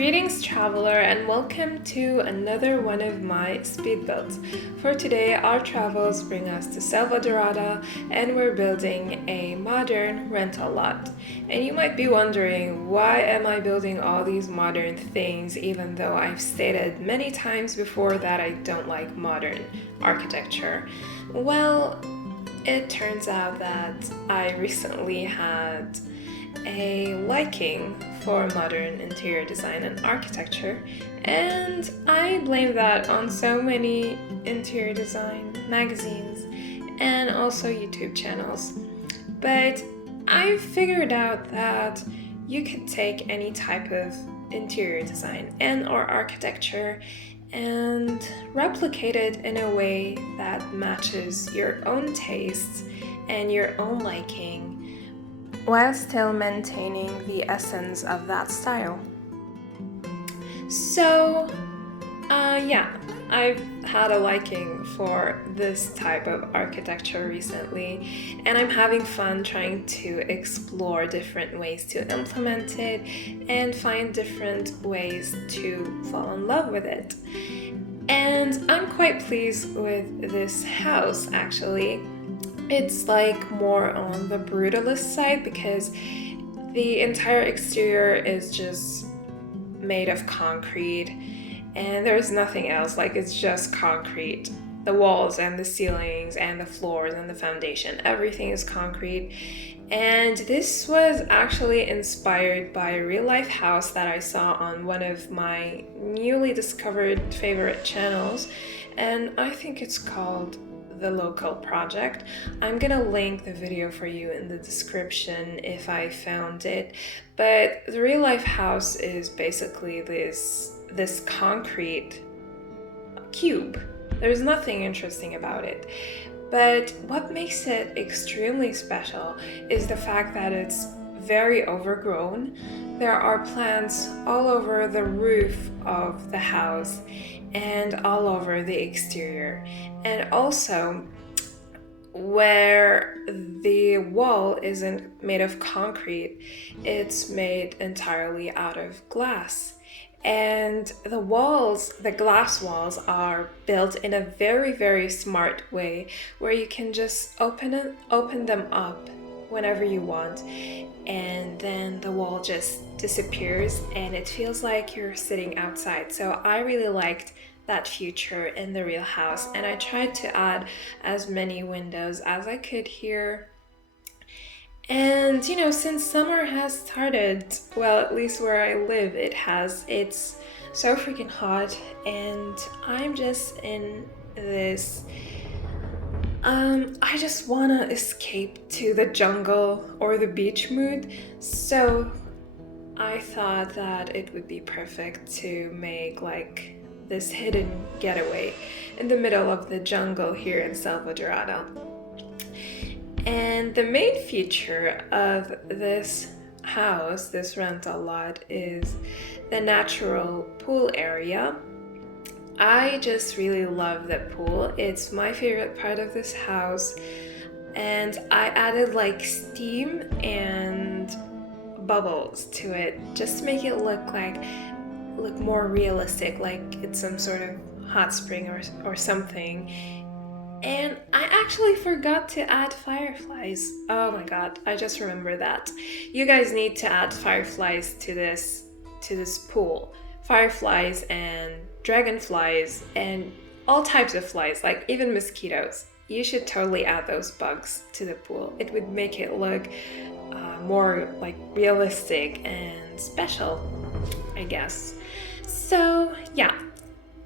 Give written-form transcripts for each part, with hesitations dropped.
Greetings, traveler, and welcome to another one of my speed builds. For today, our travels bring us to Selva Dorada, and we're building a modern rental lot. And you might be wondering, why am I building all these modern things even though I've stated many times before that I don't like modern architecture? Well, it turns out that I recently had a liking for modern interior design and architecture, and I blame that on so many interior design magazines and also YouTube channels. But I figured out that you could take any type of interior design and or architecture and replicate it in a way that matches your own tastes and your own liking while still maintaining the essence of that style. So, yeah, I've had a liking for this type of architecture recently, and I'm having fun trying to explore different ways to implement it and find different ways to fall in love with it. And I'm quite pleased with this house actually. It's like more on the brutalist side because the entire exterior is just made of concrete and there's nothing else, like it's just concrete. The walls and the ceilings and the floors and the foundation, everything is concrete. And this was actually inspired by a real life house that I saw on one of my newly discovered favorite channels, and I think it's called The Local Project. I'm gonna link the video for you in the description if I found it. But the real life house is basically this concrete cube. There's nothing interesting about it. But what makes it extremely special is the fact that it's very overgrown. There are plants all over the roof of the house and all over the exterior. And also, where the wall isn't made of concrete, it's made entirely out of glass. And the walls, the glass walls, are built in a very, very smart way where you can just open them up whenever you want, and then the wall just disappears and it feels like you're sitting outside. So I really liked that feature in the real house, and I tried to add as many windows as I could here. And since summer has started, well, at least where I live, it's so freaking hot, and I'm just in this. I just wanna escape to the jungle or the beach mood, so I thought that it would be perfect to make like this hidden getaway in the middle of the jungle here in Selva Dorada. And the main feature of this house, this rental lot, is the natural pool area. I just really love the pool. It's my favorite part of this house. And I added like steam and bubbles to it just to make it look more realistic, like it's some sort of hot spring or something. And I actually forgot to add fireflies. Oh my god, I just remember that. You guys need to add fireflies to this pool. Fireflies and dragonflies and all types of flies, like even mosquitoes. You should totally add those bugs to the pool. It would make it look more like realistic and special, I guess. So yeah,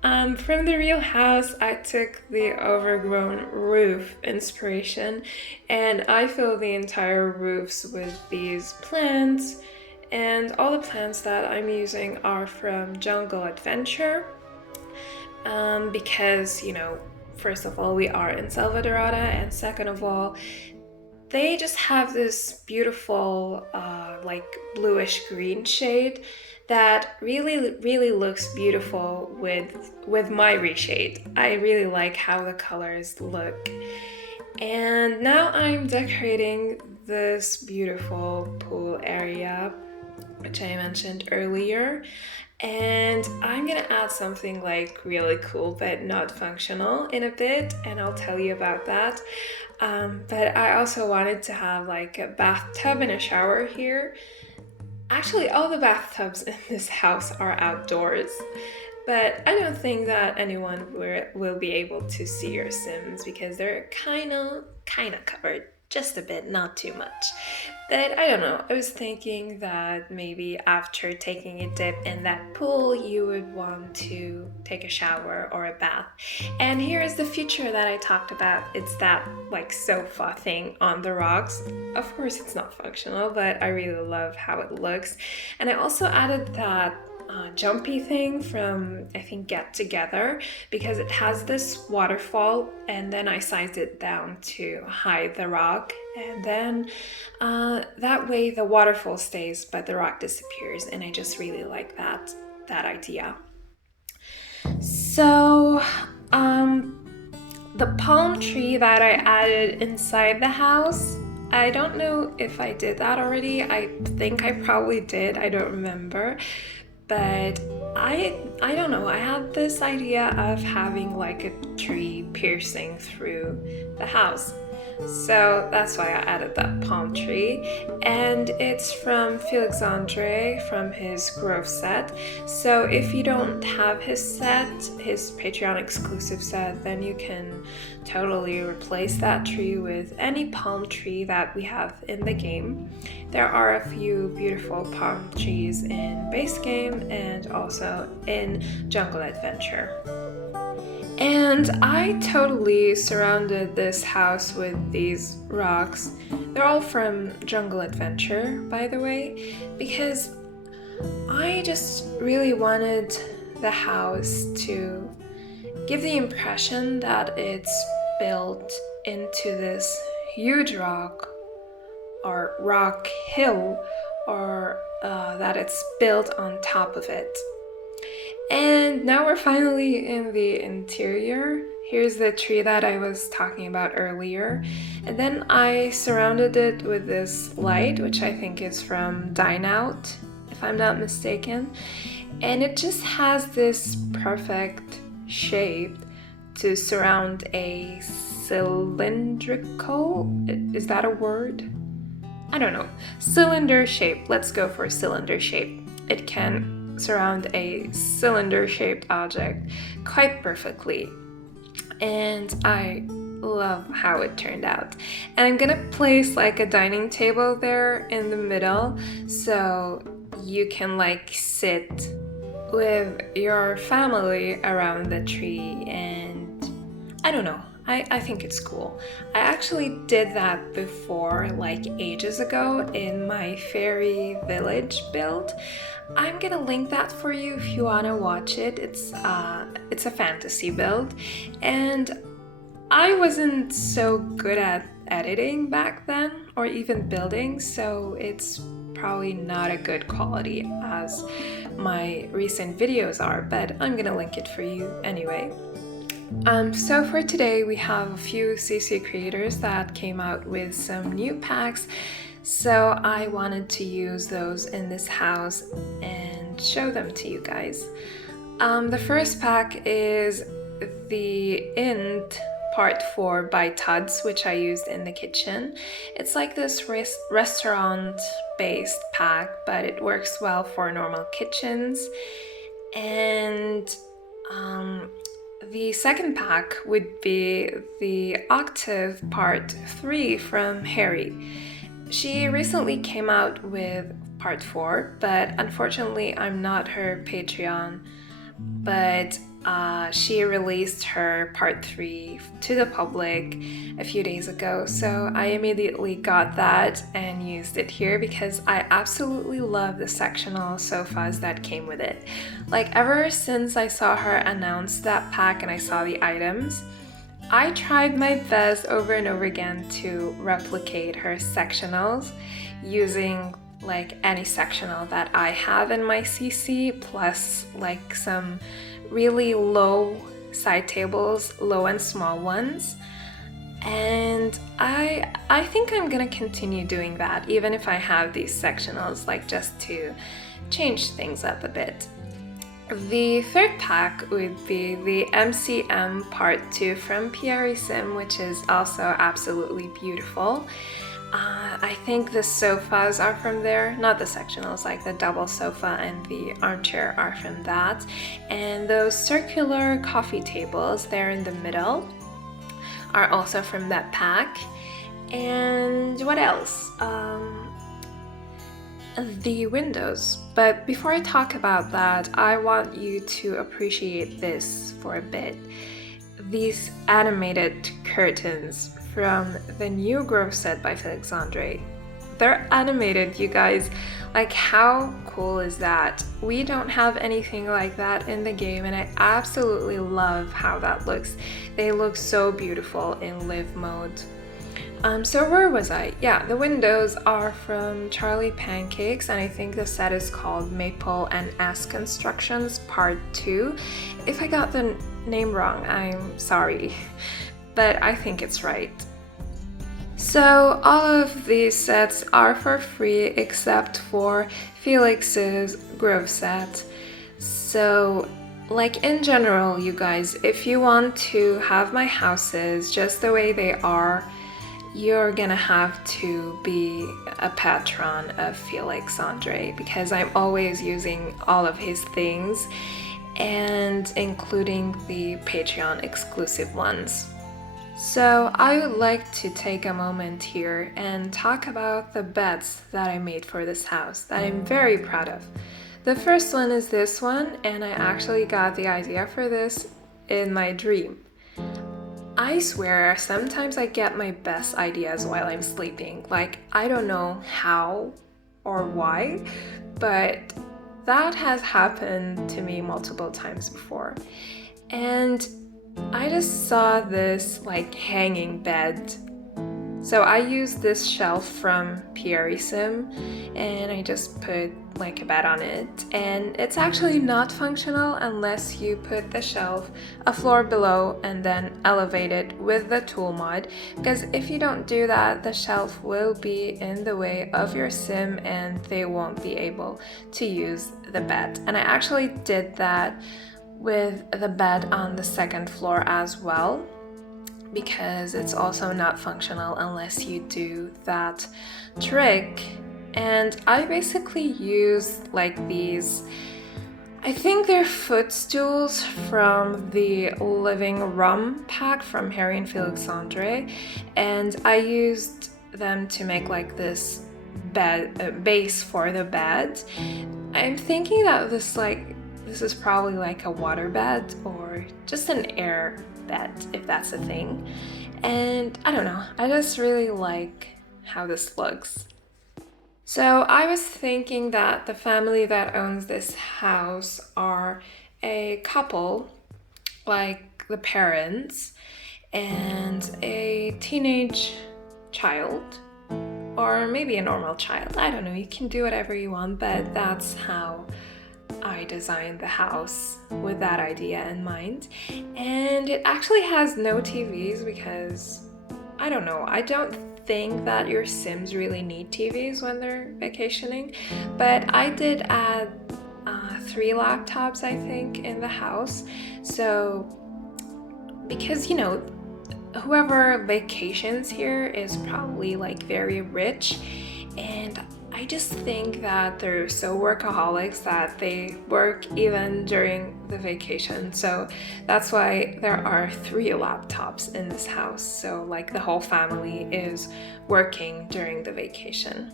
from the real house, I took the overgrown roof inspiration and I filled the entire roofs with these plants, and all the plants that I'm using are from Jungle Adventure because, first of all, we are in Selva Dorada, and second of all, they just have this beautiful like bluish green shade that really looks beautiful with my reshade. I really like how the colors look. And now I'm decorating this beautiful pool area, which I mentioned earlier. And I'm gonna add something like really cool but not functional in a bit, and I'll tell you about that. But I also wanted to have like a bathtub and a shower here. Actually, all the bathtubs in this house are outdoors, but I don't think that anyone will be able to see your Sims because they're kind of covered just a bit, not too much. But I don't know. I was thinking that maybe after taking a dip in that pool, you would want to take a shower or a bath. And here is the feature that I talked about. It's that like sofa thing on the rocks. Of course, it's not functional, but I really love how it looks. And I also added that jumpy thing from I think Get Together because it has this waterfall, and then I sized it down to hide the rock, and then that way the waterfall stays but the rock disappears, and I just really like that idea. So the palm tree that I added inside the house, I don't know if I did that already. I think I probably did. I don't remember. But I don't know. I had this idea of having like a tree piercing through the house. So that's why I added that palm tree. And it's from Felix Andre from his Grove set. So if you don't have his set, his Patreon exclusive set, then you can totally replace that tree with any palm tree that we have in the game. There are a few beautiful palm trees in base game and also in Jungle Adventure. And I totally surrounded this house with these rocks. They're all from Jungle Adventure, by the way, because I just really wanted the house to give the impression that it's built into this huge rock or rock hill, or that it's built on top of it. And now we're finally in the interior. Here's the tree that I was talking about earlier. And then I surrounded it with this light, which I think is from Dine Out, if I'm not mistaken. And it just has this perfect shape to surround a cylindrical, is that a word? I don't know. Cylinder shape. Let's go for cylinder shape. It can surround a cylinder-shaped object quite perfectly, and I love how it turned out. And I'm gonna place like a dining table there in the middle so you can like sit with your family around the tree, and I don't know, I think it's cool. I actually did that before, like ages ago, in my fairy village build. I'm gonna link that for you if you wanna watch it. It's a fantasy build, and I wasn't so good at editing back then, or even building, so it's probably not a good quality as my recent videos are, but I'm gonna link it for you anyway. So for today we have a few CC creators that came out with some new packs, so I wanted to use those in this house and show them to you guys. The first pack is the Int Part 4 by Tuds, which I used in the kitchen. It's like this restaurant-based pack, but it works well for normal kitchens. And the second pack would be the Octave Part 3 from Harry. She recently came out with Part 4, but unfortunately I'm not her Patreon, but she released her Part 3 to the public a few days ago, so I immediately got that and used it here because I absolutely love the sectional sofas that came with it. Like ever since I saw her announce that pack and I saw the items, I tried my best over and over again to replicate her sectionals using like any sectional that I have in my CC, plus like some really low side tables, low and small ones. And I think I'm gonna continue doing that even if I have these sectionals, like just to change things up a bit. The third pack would be the MCM Part 2 from Pierre Sim, which is also absolutely beautiful. I think the sofas are from there, not the sectionals, like the double sofa and the armchair are from that. And those circular coffee tables there in the middle are also from that pack. And what else? The windows. But before I talk about that, I want you to appreciate this for a bit. These animated curtains from the new Grove set by Felix Andre. They're animated, you guys. Like, how cool is that? We don't have anything like that in the game, and I absolutely love how that looks. They look so beautiful in live mode. So where was I? Yeah, the windows are from Charlie Pancakes, and I think the set is called Maple and S Constructions Part 2. If I got the name wrong, I'm sorry, but I think it's right. So all of these sets are for free except for Felix's Grove set. So like in general, you guys, if you want to have my houses just the way they are, you're gonna have to be a patron of Felix Andre, because I'm always using all of his things, and including the Patreon exclusive ones. So I would like to take a moment here and talk about the beds that I made for this house that I'm very proud of. The first one is this one, and I actually got the idea for this in my dream. I swear, sometimes I get my best ideas while I'm sleeping. Like, I don't know how or why, but that has happened to me multiple times before. And I just saw this like hanging bed. So I used this shelf from Pierre Sim, and I just put like a bed on it, and it's actually not functional unless you put the shelf a floor below and then elevate it with the tool mod, because if you don't do that, the shelf will be in the way of your sim and they won't be able to use the bed. And I actually did that with the bed on the second floor as well, because it's also not functional unless you do that trick. And I basically use like these, I think they're footstools from the Living Room pack from Harry and Felix Andre, and I used them to make like this base for the bed. I'm thinking that this is probably like a water bed or just an air bed, if that's a thing. And I don't know, I just really like how this looks. So I was thinking that the family that owns this house are a couple, like the parents, and a teenage child, or maybe a normal child. I don't know, you can do whatever you want, but that's how I designed the house, with that idea in mind. And it actually has no TVs because, I don't know, I don't think that your Sims really need TVs when they're vacationing, but I did add 3 laptops, I think, in the house. So, because, you know, whoever vacations here is probably like very rich, and I just think that they're so workaholics that they work even during the vacation. So that's why there are 3 laptops in this house. So like the whole family is working during the vacation.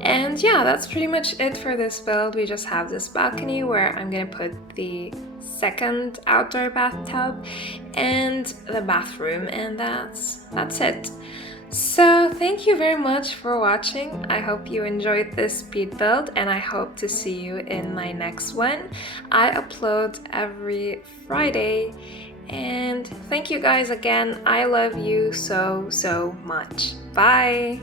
And yeah, that's pretty much it for this build. We just have this balcony where I'm gonna put the second outdoor bathtub and the bathroom, and that's it. So thank you very much for watching. I hope you enjoyed this speed build, and I hope to see you in my next one. I upload every Friday, and thank you guys again. I love you so much. Bye!